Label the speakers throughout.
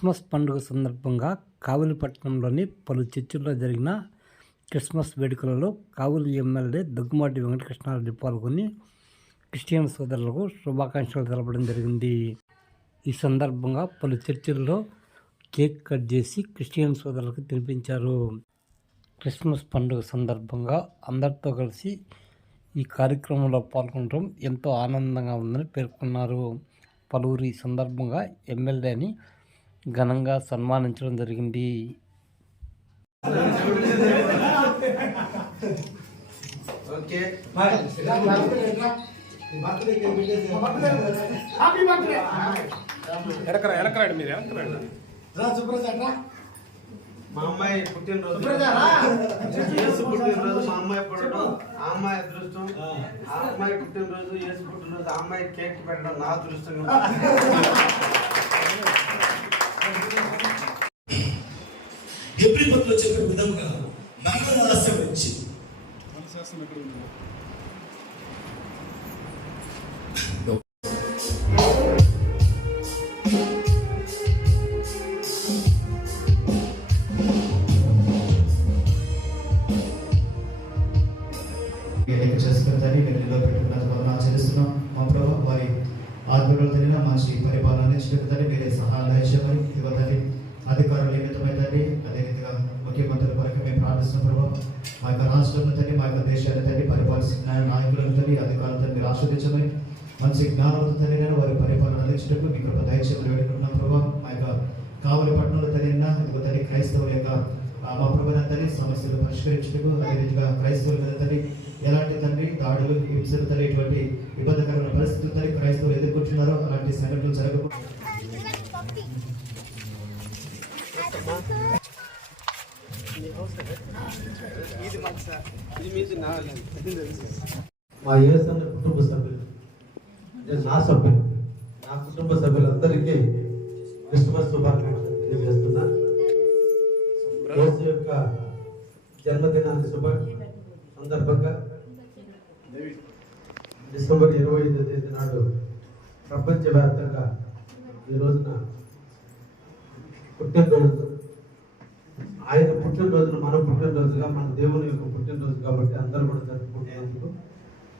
Speaker 1: Christmas పండుగ సందర్భంగా కావలిపట్నంలోని పలు చర్చిల్లో జరిగిన క్రిస్మస్ వేడుకలలో కావలి ఎమ్మెల్యే దగ్గుమాటి వెంకటకృష్ణారెడ్డి పాల్గొని క్రిస్టియన్ సోదరులకు శుభాకాంక్షలు తెలపడం జరిగింది. ఈ సందర్భంగా పలు చర్చిల్లో కేక్ కట్ చేసి క్రిస్టియన్ సోదరులకు తినిపించారు. క్రిస్మస్ పండుగ సందర్భంగా అందరితో కలిసి ఈ కార్యక్రమంలో పాల్గొనడం ఎంతో ఆనందంగా ఉందని పేర్కొన్నారు. పలువురు ఈ సందర్భంగా ఎమ్మెల్యేని ఘనంగా సన్మానించడం జరిగింది.
Speaker 2: మా అమ్మాయి పుట్టినరోజు. పుట్టినరోజు మా అమ్మాయి పుట్టడం ఆ అమ్మాయి అదృష్టం ఆ అమ్మాయి పుట్టినరోజు యేసు పుట్టినరోజు ఆ అమ్మాయి కేక్ పెట్టడం నా అదృష్టంగా
Speaker 3: ఎప్పుడు పత్రిలో చెప్పిన విధంగా మనల్ని ఆశీర్వదించి
Speaker 4: మనశాస్త్రం
Speaker 5: మీరు నిలబెట్టుకున్నందుకు ఆచరిస్తున్నాం. మా ప్రభావ వారి ఆత్మలో తెలియన మంచి పరిపాలన అందించడానికి మీరే సహాయం దయచేయమని అధికారులు నిమిత్తమైందండి అదే రీతిగా ముఖ్యమంత్రి కొరకు మేము ప్రార్థిస్తున్నాం ప్రభావ మా యొక్క రాష్ట్రంలో తల్లి మా యొక్క దేశాన్ని తల్లి పరిపాలిస్తున్న నాయకులను తల్లి అధికారులతో మీరు ఆస్వాదించమని మంచి జ్ఞానంతో తెలియని వారి పరిపాలన అందించడానికి మీ కృప దయచేయమని వేడుకుంటున్నాం. ప్రభావ మా యొక్క కావలి పట్టణంలో తెలియన ఇదిగో తల్లి క్రైస్తవుల యొక్క మా ప్రభుత్వం తండ్రి సమస్యలు పరిష్కరించడానికి అదే రీతిగా క్రైస్తవుల మీద తండ్రి ఎలాంటి తండ్రి దాడులు హింసలు తల్లి ఇటువంటి ఇబ్బందికరమైన పరిస్థితులు తల్లి క్రైస్తవులు ఎదుర్కొంటున్నారో అలాంటి సంఘటనలు జరగకుండా
Speaker 2: ఇది మీది నా
Speaker 6: మా ఏసన్న కుటుంబ సభ్యులు అంటే నా సభ్యులు నా కుటుంబ సభ్యులందరికీ క్రిస్మస్ శుభాకాంక్షలు తెలియజేస్తున్నా. యేసు యొక్క జన్మదినాన్ని శుభ సందర్భంగా డిసెంబర్ ఇరవై ఐదో తేదీ నాడు ప్రపంచవ్యాప్తంగా ఈ రోజున పుట్టినరోజు. ఆయన పుట్టినరోజును మన పుట్టినరోజుగా మన దేవుని యొక్క పుట్టినరోజు కాబట్టి అందరూ కూడా జరుపుకుంటున్నందుకు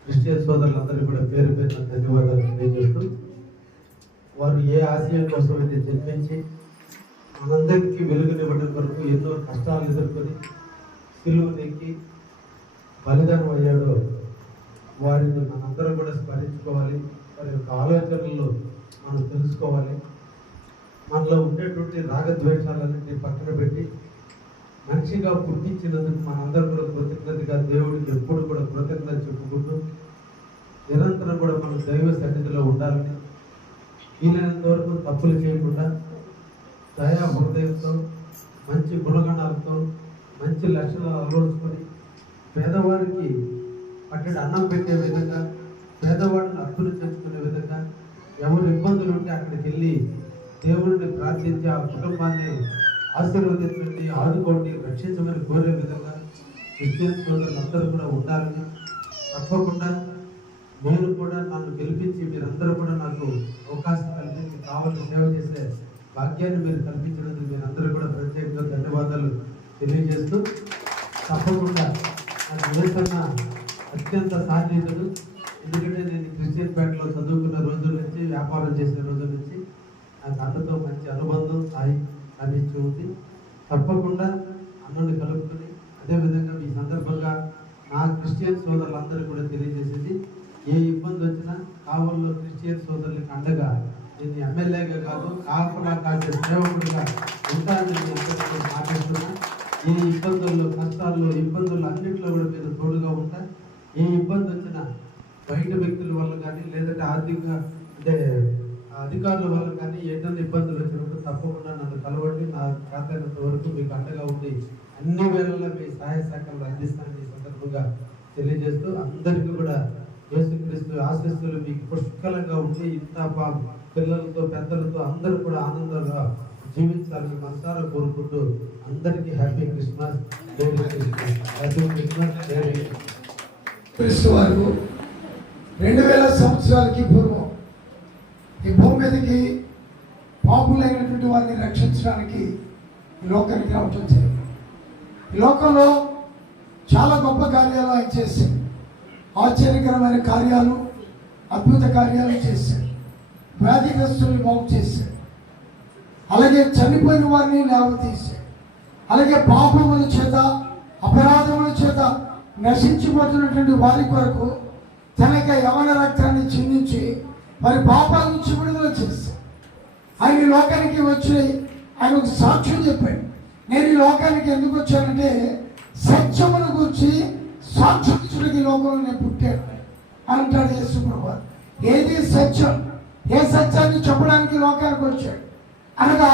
Speaker 6: క్రిస్టియన్ సోదరులందరూ కూడా పేరు పేరున ధన్యవాదాలు తెలియజేస్తూ వారు ఏ ఆశయం కోసం అయితే జన్మించి మనందరికీ వెలుగునివ్వడం కొరకు ఎన్నో కష్టాలు ఎదుర్కొని సిలువు నెక్కి బలిదానం అయ్యాడో వారిని మనందరం కూడా స్మరించుకోవాలి. వారి యొక్క ఆలోచనలు మనం తెలుసుకోవాలి. మనలో ఉండేటువంటి రాగద్వేషాలన్నింటినీ పక్కన పెట్టి మనిషిగా పుట్టించినందుకు మనందరం కూడా కృతజ్ఞతగా దేవుడికి ఎప్పుడు కూడా కృతజ్ఞత చెప్పుకుంటూ దైవ సన్నిధిలో ఉండాలని వీలైనంత వరకు తప్పులు చేయకుండా దయా హృదయంతో మంచి గుణగణాలతో మంచి లక్షణాలు అలవరుచుకొని పేదవారికి పట్టడి అన్నం పెట్టే విధంగా పేదవాడిని అర్థులు చేసుకునే విధంగా ఎవరు ఇబ్బందులు ఉంటే అక్కడికి వెళ్ళి దేవుడిని ప్రార్థించి ఆ కుటుంబాన్ని ఆశీర్వదించండి ఆదుకోండి రక్షించమని కోరే విధంగా క్రిస్టియన్ సోదరులందరూ కూడా ఉండాలని తప్పకుండా నేను కూడా నన్ను గెలిపించి మీరందరూ కూడా నాకు అవకాశం కల్పించి కావాల్సిన సేవ చేసే భాగ్యాన్ని మీరు కల్పించినందుకు మీరందరూ కూడా ప్రత్యేకంగా ధన్యవాదాలు తెలియజేస్తూ తప్పకుండా నాకు అత్యంత సాధ్యతలు. ఎందుకంటే నేను క్రిస్టియన్ పేటలో చదువుకున్న రోజుల నుంచి వ్యాపారం చేసిన రోజుల నుంచి నా అన్నతో మంచి అనుబంధం సాయి అందించి ఉంది తప్పకుండా అన్నని కలుపుకొని అదేవిధంగా ఈ సందర్భంగా నా క్రిస్టియన్ సోదరులందరూ కూడా తెలియజేసేది ఏ ఇబ్బంది వచ్చినా కావల్లో క్రిస్టియన్ సోదరులకు అండగా నేను ఎమ్మెల్యేగా కాదు కాకుండా కాసే సేవకుడిగా ఉంటానని మీ మాట్లాడుతున్నా. ఈ ఇబ్బందుల్లో కష్టాల్లో ఇబ్బందులు అన్నింటిలో కూడా మీరు తోడుగా ఉంటా. ఏ ఇబ్బంది వచ్చిన బయట వ్యక్తుల వల్ల కానీ లేదంటే ఆర్థిక అంటే అధికారుల వల్ల కానీ ఏదైనా ఇబ్బందులు వచ్చినప్పుడు తప్పకుండా నన్ను కలవండి. నా చేతనంత వరకు మీకు అండగా ఉండి అన్ని వేళల్లో మీ సహాయ శాఖలు అందిస్తానని సందర్భంగా తెలియజేస్తూ అందరికీ కూడా యేసుక్రీస్తు ఆశీస్సులు మీకు పుష్కలంగా ఉండి ఇంత పా- పిల్లలతో పెద్దలతో అందరూ కూడా ఆనందంగా జీవించాలని మనసారా కోరుకుంటూ అందరికీ happy Christmas. Merry Christmas happy Christmas. Merry
Speaker 7: క్రీస్తు వారు రెండు వేల సంవత్సరాలకి పూర్వం ఈ భూమి మీదకి పాపులైనటువంటి వారిని రక్షించడానికి ఈ లోకానికి రావటం జరిగింది. ఈ లోకంలో చాలా గొప్ప కార్యాలు ఆయన చేసింది ఆశ్చర్యకరమైన కార్యాలు అద్భుత కార్యాలు చేశాడు వ్యాధిగ్రస్తుల్ని బాగు చేశారు. అలాగే చనిపోయిన వారిని లేవతీశాడు అలాగే పాపముల చేత అపరాధముల చేత నశించిపోతున్నటువంటి వారి కొరకు తన యొక్క యవన రక్తాన్ని చిందించి వారి పాపాల నుంచి విడుదల చేశాడు ఆయన లోకానికి వచ్చి ఆయన ఒక సాక్ష్యం చెప్పాడు. నేను ఈ లోకానికి ఎందుకు వచ్చానంటే సత్యమును గురించి సాక్షించుడికి ఈ లోకంలో నేను పుట్టాను అంటాడు యేసుప్రభు ఏది సత్యం? ఏ సత్యాన్ని చెప్పడానికి లోకానికి వచ్చాడు? అనగా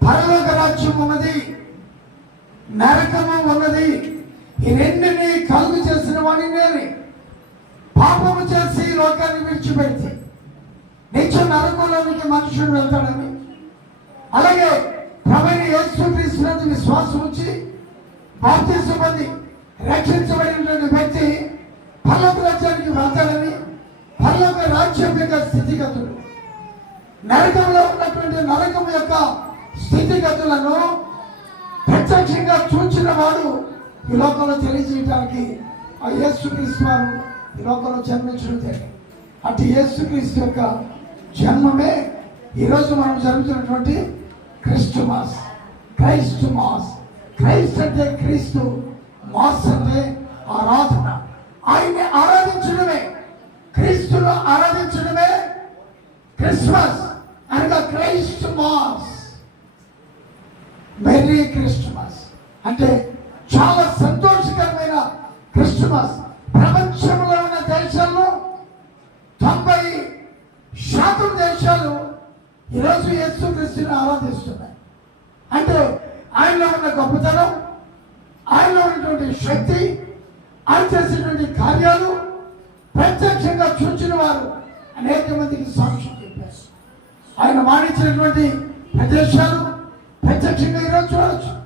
Speaker 7: పరలోక రాజ్యం ఉన్నది నరకము ఉన్నది ఈ రెండిని కలుగు చేసిన వాడిని నేనే. పాపము చేసి లోకాన్ని విడిచిపెడితే నిత్యం నరకంలోనికి మనుషుడు వెళ్తాడని. అలాగే ప్రవీణ యేసు క్రీస్తునందు విశ్వాసం వచ్చి బాప్తీసం పొంది రక్షించబడినటువంటి వ్యక్తి పర్లోక రాజ్యానికి వెళ్తాడని పర్లోక రాజ్యం యొక్క స్థితిగతులు నరకంలో ఉన్నటువంటి నరకం యొక్క స్థితిగతులను ప్రత్యక్షంగా చూచిన వాడు ఈ లోకంలో తెలియజేయటానికి ఆ యేసుక్రీస్తు వారు ఈ లోకంలో జన్మించడం జరిగింది. అటు యేసుక్రీస్తు యొక్క జన్మమే ఈరోజు మనం జరుగుతున్నటువంటి Christ mass Christ mass Christ అంటే క్రీస్తు మాస్ ఆరాధన. ఆయన్ని ఆరాధించడమే. క్రీస్తును ఆరాధించడమే క్రిస్మస్ అనగా క్రైస్ట్ మాస్ మెర్రీ క్రిస్టమస్ అంటే చాలా సంతోషకరమైన క్రిస్టమస్ చేసినటువంటి శక్తి ఆయన చేసినటువంటి కార్యాలు ప్రత్యక్షంగా చూచిన వారు అనేక మందికి సాక్ష్యం చెప్పారు. ఆయన మాడించినటువంటి ప్రదేశాలు ప్రత్యక్షంగా ఈరోజు చూడవచ్చు.